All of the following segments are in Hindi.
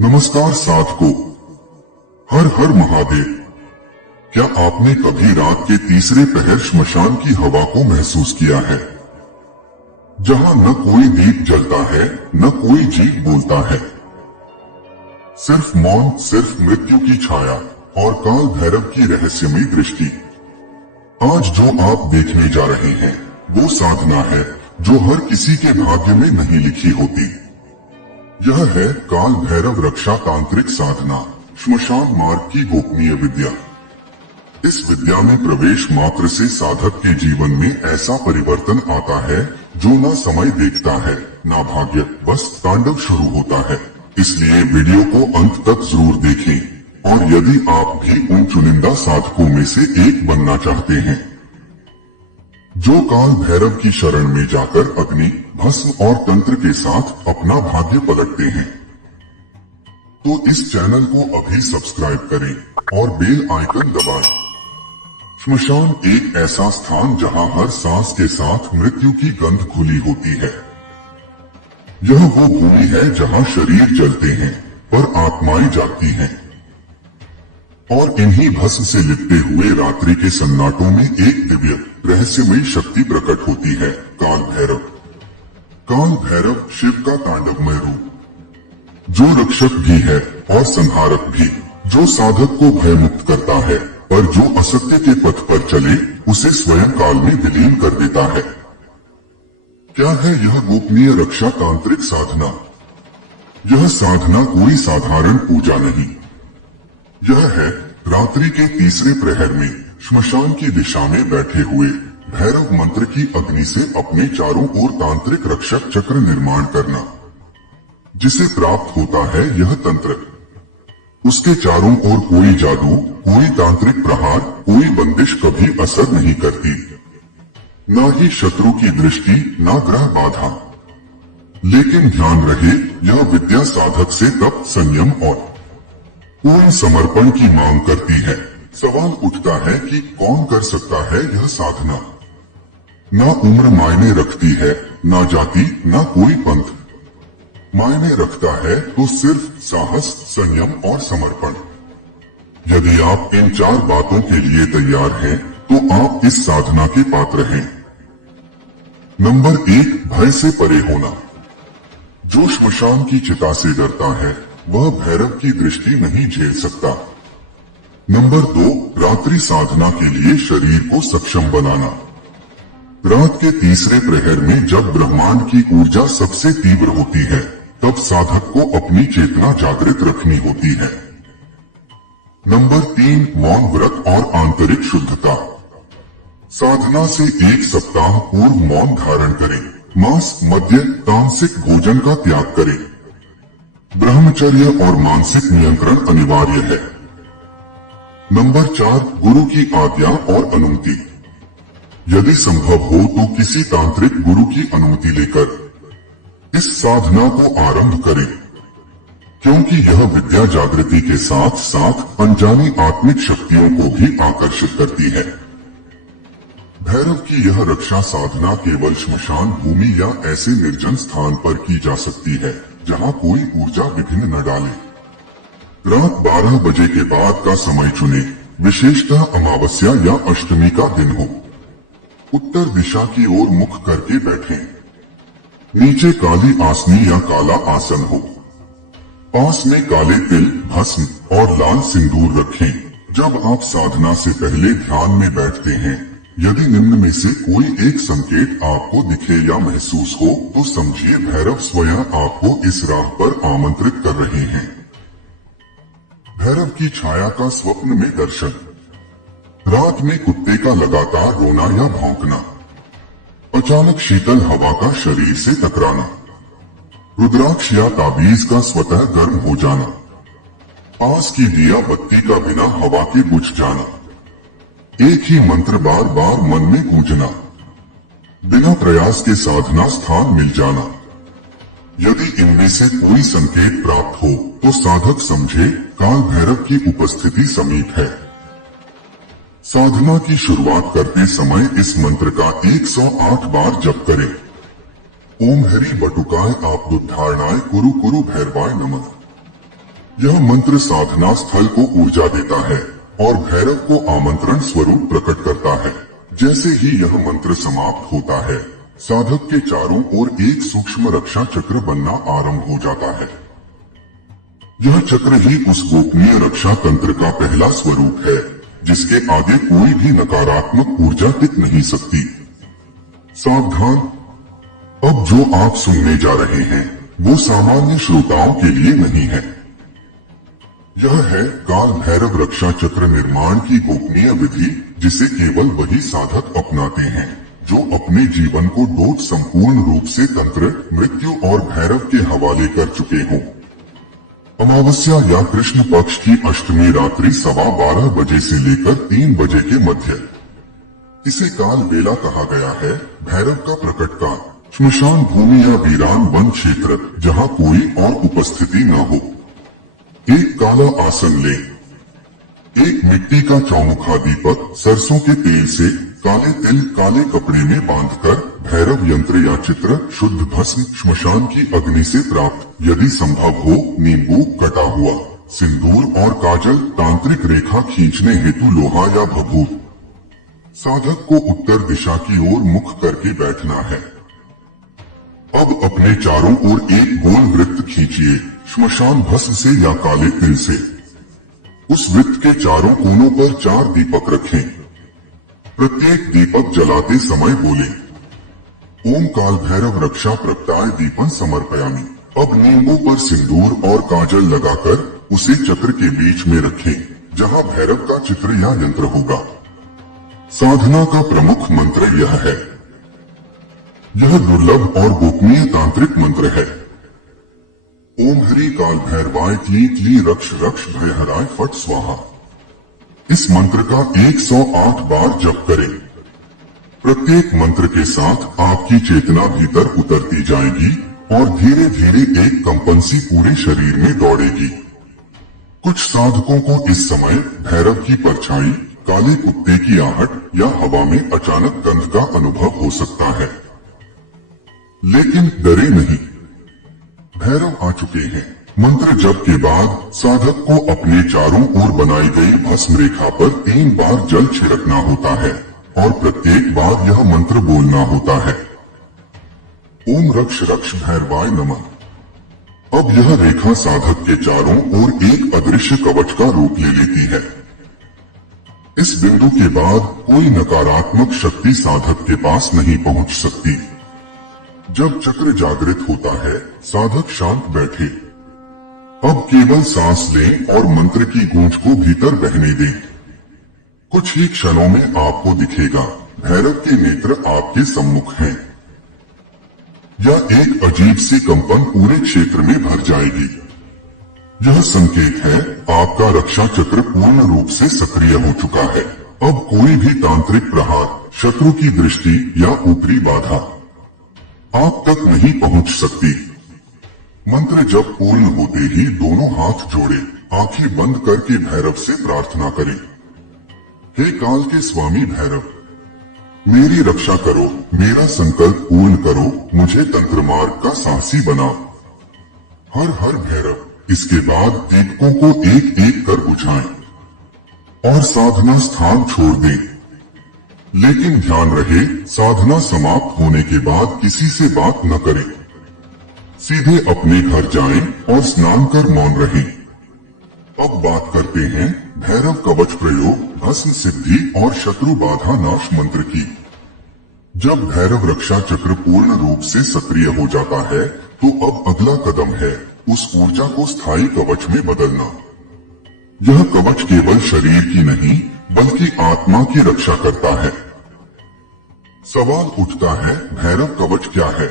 नमस्कार साधकों, हर हर महादेव। क्या आपने कभी रात के तीसरे पहर श्मशान की हवा को महसूस किया है, जहां न कोई दीप जलता है न कोई जीव बोलता है, सिर्फ मौन, सिर्फ मृत्यु की छाया और काल भैरव की रहस्यमयी दृष्टि। आज जो आप देखने जा रहे हैं वो साधना है जो हर किसी के भाग्य में नहीं लिखी होती। यह है काल भैरव रक्षा तांत्रिक साधना, श्मशान मार्ग की गोपनीय विद्या। इस विद्या में प्रवेश मात्र से साधक के जीवन में ऐसा परिवर्तन आता है जो न समय देखता है न भाग्य, बस तांडव शुरू होता है। इसलिए वीडियो को अंत तक जरूर देखें और यदि आप भी उन चुनिंदा साधकों में से एक बनना चाहते हैं जो काल भैरव की शरण में जाकर अग्नि, भस्म और तंत्र के साथ अपना भाग्य पलटते हैं, तो इस चैनल को अभी सब्सक्राइब करें और बेल आइकन दबाएं। श्मशान एक ऐसा स्थान जहां हर सांस के साथ मृत्यु की गंध घुली होती है। यह वो भूमि है जहां शरीर जलते हैं पर आत्माएं जागती हैं। और इन्हीं भस्म से लिपटे हुए रात्रि के सन्नाटों में एक दिव्य रहस्यमयी शक्ति प्रकट होती है, काल भैरव। काल भैरव शिव का तांडवमय रूप, जो रक्षक भी है और संहारक भी, जो साधक को भयमुक्त करता है पर जो असत्य के पथ पर चले उसे स्वयं काल में विलीन कर देता है। क्या है यह गोपनीय रक्षा तांत्रिक साधना? यह साधना कोई साधारण पूजा नहीं। यह है रात्रि के तीसरे प्रहर में श्मशान की दिशा में बैठे हुए भैरव मंत्र की अग्नि से अपने चारों ओर तांत्रिक रक्षक चक्र निर्माण करना। जिसे प्राप्त होता है यह तंत्र, उसके चारों ओर कोई जादू, कोई तांत्रिक प्रहार, कोई बंदिश कभी असर नहीं करती, न ही शत्रु की दृष्टि, न ग्रह बाधा। लेकिन ध्यान रहे, यह विद्या साधक से तप, संयम और पूर्ण समर्पण की मांग करती है। सवाल उठता है कि कौन कर सकता है यह साधना? ना उम्र मायने रखती है, ना जाति, ना कोई पंथ। मायने रखता है तो सिर्फ साहस, संयम और समर्पण। यदि आप इन 4 बातों के लिए तैयार हैं, तो आप इस साधना के पात्र हैं। नंबर 1, भय से परे होना। जो श्मशान की चिता से डरता है वह भैरव की दृष्टि नहीं झेल सकता। नंबर 2, रात्रि साधना के लिए शरीर को सक्षम बनाना। रात के तीसरे प्रहर में जब ब्रह्मांड की ऊर्जा सबसे तीव्र होती है, तब साधक को अपनी चेतना जागृत रखनी होती है। नंबर 3, मौन व्रत और आंतरिक शुद्धता। साधना से 1 सप्ताह पूर्व मौन धारण करें। मांस, मद्य, तामसिक भोजन का त्याग करें। ब्रह्मचर्य और मानसिक नियंत्रण अनिवार्य है। नंबर 4, गुरु की आज्ञा और अनुमति। यदि संभव हो तो किसी तांत्रिक गुरु की अनुमति लेकर इस साधना को आरंभ करें, क्योंकि यह विद्या जागृति के साथ साथ अनजानी आत्मिक शक्तियों को भी आकर्षित करती है। भैरव की यह रक्षा साधना केवल श्मशान भूमि या ऐसे निर्जन स्थान पर की जा सकती है जहां कोई ऊर्जा विघ्न न डाले। रात 12 बजे के बाद का समय चुने, विशेषतः अमावस्या या अष्टमी का दिन हो। उत्तर दिशा की ओर मुख करके बैठें। नीचे काली आसनी या काला आसन हो। पास में काले तिल, भस्म और लाल सिंदूर रखें। जब आप साधना से पहले ध्यान में बैठते हैं, यदि निम्न में से कोई एक संकेत आपको दिखे या महसूस हो तो समझिए भैरव स्वयं आपको इस राह पर आमंत्रित कर रहे हैं। भैरव की छाया का स्वप्न में दर्शन। रात में कुत्ते का लगातार रोना या भौंकना। अचानक शीतल हवा का शरीर से टकराना। रुद्राक्ष या ताबीज का स्वतः गर्म हो जाना। पास की दिया बत्ती का बिना हवा के बुझ जाना। एक ही मंत्र बार बार मन में गूंजना। बिना प्रयास के साधना स्थान मिल जाना। यदि इनमें से कोई संकेत प्राप्त हो तो साधक समझे काल भैरव की उपस्थिति समीप है। साधना की शुरुआत करते समय इस मंत्र का 108 बार जप करें। ओम हरि बटुकाय आप दुद्धारणाय कुरु कुरु भैरवाय नमः। यह मंत्र साधना स्थल को ऊर्जा देता है और भैरव को आमंत्रण स्वरूप प्रकट करता है। जैसे ही यह मंत्र समाप्त होता है, साधक के चारों ओर एक सूक्ष्म रक्षा चक्र बनना आरंभ हो जाता है। यह चक्र ही उस गोपनीय रक्षा तंत्र का पहला स्वरूप है, जिसके आगे कोई भी नकारात्मक ऊर्जा टिक नहीं सकती। सावधान, अब जो आप सुनने जा रहे हैं वो सामान्य श्रोताओं के लिए नहीं है। यह है काल भैरव रक्षा चक्र निर्माण की गोपनीय विधि, जिसे केवल वही साधक अपनाते हैं जो अपने जीवन को डोट संपूर्ण रूप से तंत्र, मृत्यु और भैरव के हवाले कर चुके हों। अमावस्या या कृष्ण पक्ष की अष्टमी रात्रि 12:15 बजे से लेकर 3 बजे के मध्य इसे काल बेला कहा गया है। भैरव का प्रकट काल श्मशान भूमि या वीरान वन क्षेत्र जहां कोई और उपस्थिति न हो। एक काला आसन ले, एक मिट्टी का चौमुखा दीपक सरसों के तेल से काले तिल काले कपड़े में बांधकर भैरव यंत्र या चित्र, शुद्ध भस्म श्मशान की अग्नि से प्राप्त, यदि संभव हो नींबू कटा हुआ, सिंदूर और काजल, तांत्रिक रेखा खींचने हेतु लोहा या भभूत। साधक को उत्तर दिशा की ओर मुख करके बैठना है। अब अपने चारों ओर एक गोल वृत्त खींचिए, श्मशान भस्म से या काले तिल से। उस वृत्त के चारों कोनों पर 4 दीपक रखें। प्रत्येक दीपक जलाते समय बोले, ओम काल भैरव रक्षा प्रकटाय दीपन समर्पयामि। अब नींबू पर सिंदूर और काजल लगाकर उसे चक्र के बीच में रखें, जहां भैरव का चित्र या यंत्र होगा। साधना का प्रमुख मंत्र यह है। यह दुर्लभ और गोपनीय तांत्रिक मंत्र है। ओम हरि काल भैरवाय क्ली क्ली रक्ष रक्ष भयहराय फट स्वाहा। इस मंत्र का 108 बार जप करें। प्रत्येक मंत्र के साथ आपकी चेतना भीतर उतरती जाएगी और धीरे धीरे एक कंपन सी पूरे शरीर में दौड़ेगी। कुछ साधकों को इस समय भैरव की परछाई, काले कुत्ते की आहट या हवा में अचानक गंध का अनुभव हो सकता है। लेकिन डरे नहीं, भैरव आ चुके हैं। मंत्र जप के बाद साधक को अपने चारों ओर बनाई गई भस्म रेखा पर 3 बार जल छिड़कना होता है और प्रत्येक बार यह मंत्र बोलना होता है, ओम रक्ष रक्ष भैरवाय नमः। अब यह रेखा साधक के चारों ओर एक अदृश्य कवच का रूप ले लेती है। इस बिंदु के बाद कोई नकारात्मक शक्ति साधक के पास नहीं पहुंच सकती। जब चक्र जागृत होता है, साधक शांत बैठे। अब केवल सांस लें और मंत्र की गूंज को भीतर बहने दें। कुछ ही क्षणों में आपको दिखेगा भैरव के नेत्र आपके सम्मुख हैं। यह एक अजीब सी कंपन पूरे क्षेत्र में भर जाएगी। यह संकेत है आपका रक्षा चक्र पूर्ण रूप से सक्रिय हो चुका है। अब कोई भी तांत्रिक प्रहार, शत्रु की दृष्टि या ऊपरी बाधा आप तक नहीं पहुंच सकती। मंत्र जब पूर्ण होते ही दोनों हाथ जोड़े, आंखें बंद करके भैरव से प्रार्थना करें। हे काल के स्वामी भैरव, मेरी रक्षा करो, मेरा संकल्प पूर्ण करो, मुझे तंत्र मार्ग का साहसी बनाओ। हर हर भैरव। इसके बाद दीपकों को एक एक कर बुझाएं और साधना स्थान छोड़ दें। लेकिन ध्यान रहे, साधना समाप्त होने के बाद किसी से बात न करें। सीधे अपने घर जाएं और स्नान कर मौन रहें। अब बात करते हैं भैरव कवच प्रयोग, भस्म सिद्धि और शत्रु बाधा नाश मंत्र की। जब भैरव रक्षा चक्र पूर्ण रूप से सक्रिय हो जाता है, तो अब अगला कदम है उस ऊर्जा को स्थायी कवच में बदलना। यह कवच केवल शरीर की नहीं, बल्कि आत्मा की रक्षा करता है। सवाल उठता है, भैरव कवच क्या है?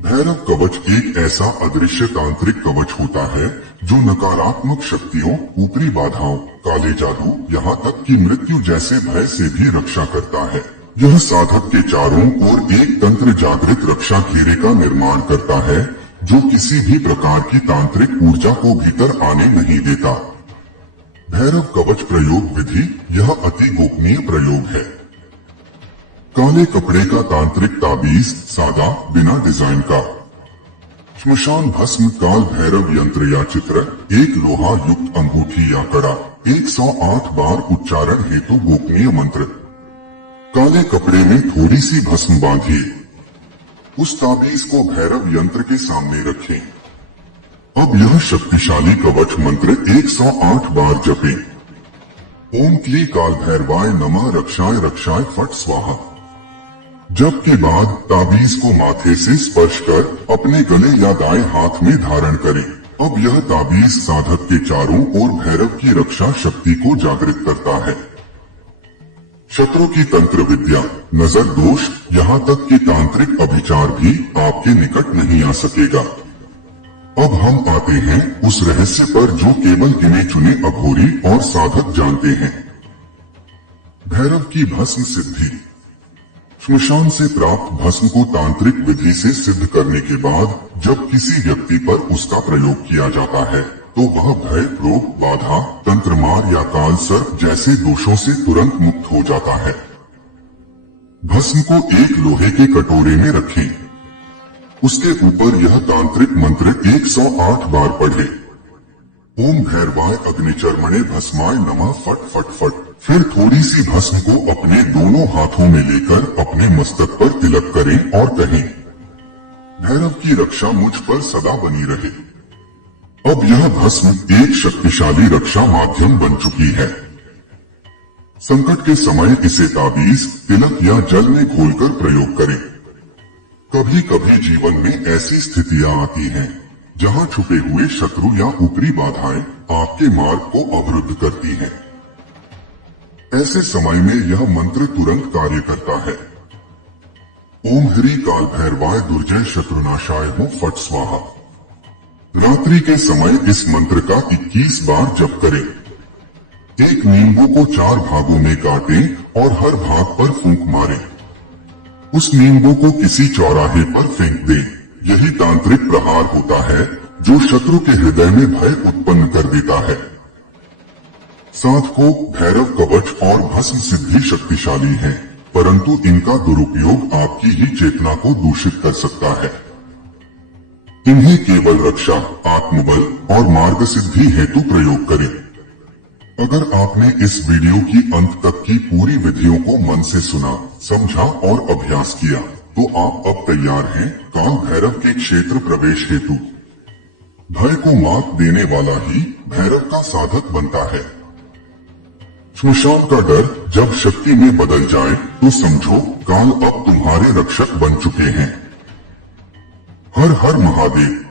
भैरव कवच एक ऐसा अदृश्य तांत्रिक कवच होता है जो नकारात्मक शक्तियों, ऊपरी बाधाओं, काले जादू, यहाँ तक कि मृत्यु जैसे भय से भी रक्षा करता है। यह साधक के चारों ओर एक तंत्र जागृत रक्षा घेरे का निर्माण करता है, जो किसी भी प्रकार की तांत्रिक ऊर्जा को भीतर आने नहीं देता। भैरव कवच प्रयोग विधि, यह अति गोपनीय प्रयोग है। काले कपड़े का तांत्रिक ताबीज, सादा, बिना डिजाइन का। श्मशान भस्म काल भैरव यंत्र या चित्र, एक लोहा युक्त अंगूठी या कड़ा, 108 बार उच्चारण हेतु गोपनीय मंत्र। काले कपड़े में थोड़ी सी भस्म बांधिए। उस ताबीज को भैरव यंत्र के सामने रखें। अब यह शक्तिशाली कवच मंत्र 108 बार जपें। ओम क्ली काल भैरवाय नमः रक्षाय रक्षाय फट स्वाहा। जप के बाद ताबीज को माथे से स्पर्श कर अपने गले या दाएं हाथ में धारण करें। अब यह ताबीज साधक के चारों ओर भैरव की रक्षा शक्ति को जागृत करता है। शत्रु की तंत्र विद्या, नजर दोष, यहाँ तक कि तांत्रिक अभिचार भी आपके निकट नहीं आ सकेगा। अब हम आते हैं उस रहस्य पर जो केवल गिने चुने अघोरी और साधक जानते हैं। भैरव की भस्म सिद्धि। श्मशान से प्राप्त भस्म को तांत्रिक विधि से सिद्ध करने के बाद जब किसी व्यक्ति पर उसका प्रयोग किया जाता है तो वह भय, रोग, बाधा, तंत्रमार या काल सर्प जैसे दोषों से तुरंत मुक्त हो जाता है। भस्म को एक लोहे के कटोरे में रखें। उसके ऊपर यह तांत्रिक मंत्र 108 बार पढ़े। ओम भैरवाय अग्निचर्मणे भस्माय नमः फट फट फट। फिर थोड़ी सी भस्म को अपने दोनों हाथों में लेकर अपने मस्तक पर तिलक करें और कहें, भैरव की रक्षा मुझ पर सदा बनी रहे। अब यह भस्म एक शक्तिशाली रक्षा माध्यम बन चुकी है। संकट के समय इसे ताबीज, तिलक या जल में घोलकर प्रयोग करें। कभी कभी जीवन में ऐसी स्थितियां आती हैं जहां छुपे हुए शत्रु या ऊपरी बाधाएं आपके मार्ग को अवरुद्ध करती हैं। ऐसे समय में यह मंत्र तुरंत कार्य करता है। ओम ह्री काल भैरवाय दुर्जय शत्रुनाशाय हो फट स्वाहा। रात्रि के समय इस मंत्र का 21 बार जप करें। एक नींबू को 4 भागों में काटें और हर भाग पर फूंक मारें। उस नींबू को किसी चौराहे पर फेंक दें। यही तांत्रिक प्रहार होता है जो शत्रु के हृदय में भय उत्पन्न कर देता है। साधकों, भैरव कवच और भस्म सिद्धि शक्तिशाली हैं, परंतु इनका दुरुपयोग आपकी ही चेतना को दूषित कर सकता है। इन्हें केवल रक्षा, आत्मबल और मार्ग सिद्धि हेतु प्रयोग करें। अगर आपने इस वीडियो की अंत तक की पूरी विधियों को मन से सुना, समझा और अभ्यास किया तो आप अब तैयार हैं काल भैरव के क्षेत्र प्रवेश हेतु। भय को मात देने वाला ही भैरव का साधक बनता है। श्मशान का डर जब शक्ति में बदल जाए तो समझो काल अब तुम्हारे रक्षक बन चुके हैं। हर हर महादेव।